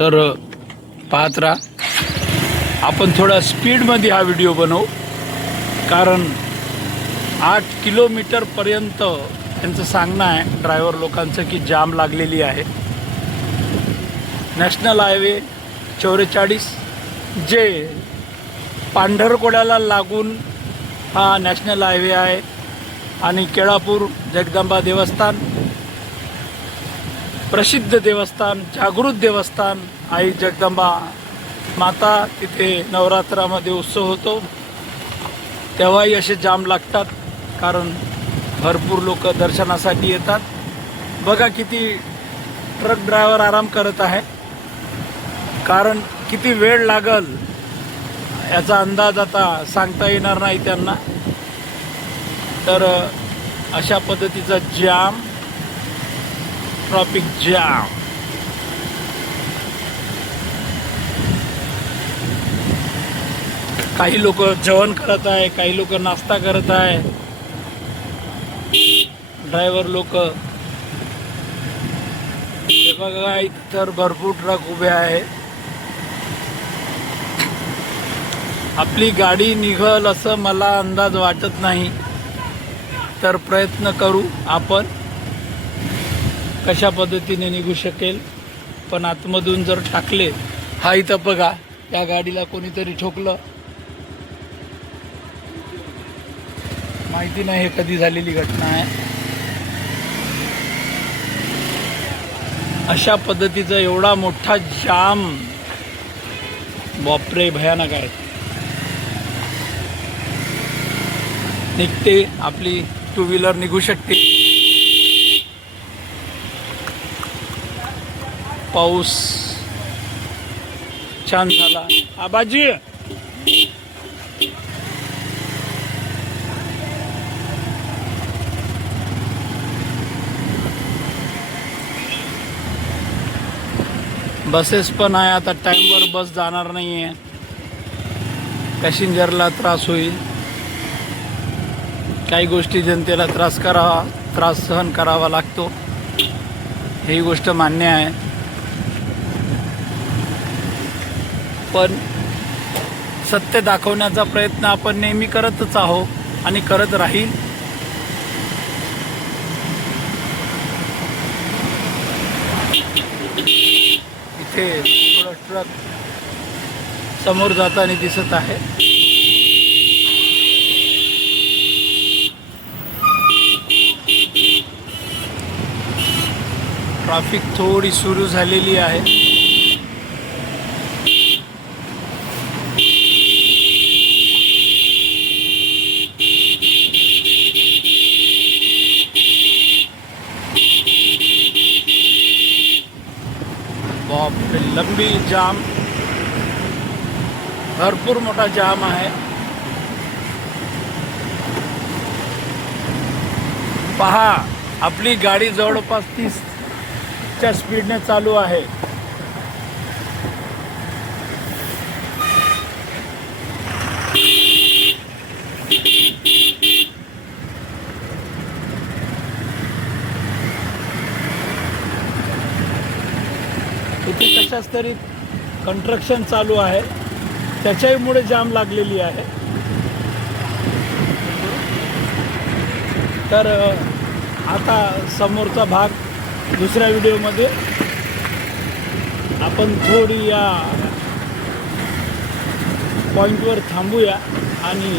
तर पाहत राहा। आपण थोडा स्पीडमध्ये हा व्हिडिओ बनवू, कारण 8 किलोमीटरपर्यंत त्यांचं सांगणं आहे ड्रायव्हर लोकांचं की जाम लागलेली आहे। नॅशनल हायवे 44 जे पांढरकोड्याला लागून हा नॅशनल हायवे आहे आणि केळापूर जगदंबा देवस्थान, प्रसिद्ध देवस्थान, जागृत देवस्थान, आई जगदंबा माता, तिथे नवरात्रामध्ये उत्सव होतो तेव्हाही असे जाम लागतात, कारण भरपूर लोक दर्शनासाठी येतात। बघा किती ट्रक ड्रायव्हर आराम करत आहे, कारण किती वेळ लागल याचा अंदाज आता सांगता येणार नाही त्यांना। तर अशा पद्धतीचा जाम, ट्रॅफिक जाम। काही लोक जेवण करत आहे, काही लोक नाश्ता करत आहे, ड्रायव्हर लोक। हे बघा इतर भरपूर ट्रक उभे आहे। आपली गाडी निघल असं मला अंदाज वाटत नाही, तर प्रयत्न करू आपण कशा पद्धतीने निघू शकेल। पण आतमधून जर टाकले, हा इथं बघा या गाडीला कोणीतरी ठोकलं, माहिती नाही हे कधी झालेली घटना आहे। अशा पद्धतीचा एवढा मोठा जाम, बापरे भयानक आहे। निघते आपली टू व्हीलर निघू शकते। पाऊस छान झाला आबाजी। बसेस पण आहे, आता टाइमवर बस जाणार नाही आहे, पॅसेंजरला त्रास होईल। काही गोष्टी जनतेला त्रास सहन करावा लागतो, ही गोष्ट मान्य आहे। पण सत्य दाखवण्याचा प्रयत्न आपण नेहमी करतच आहोत आणि करत राहील। इथे थोडा ट्रक समोर जाताना दिसत आहे। ट्रॅफिक थोडी सुरू झालेली आहे। बापरे लंबी जाम, भरपूर मोठा जाम आहे। पहा आपली गाडी जवळपास 30च्या स्पीडने चालू आहे। इथे कशाच तरी कंस्ट्रक्शन चालू आहे, त्याच्यामुळे जाम लागलेली आहे। तर आता समोरचा भाग दुसऱ्या व्हिडिओमध्ये आपण थोडी या पॉईंटवर थांबूया आणि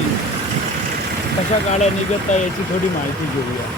कशा गाड्या निघत आहे याची थोडी माहिती घेऊया।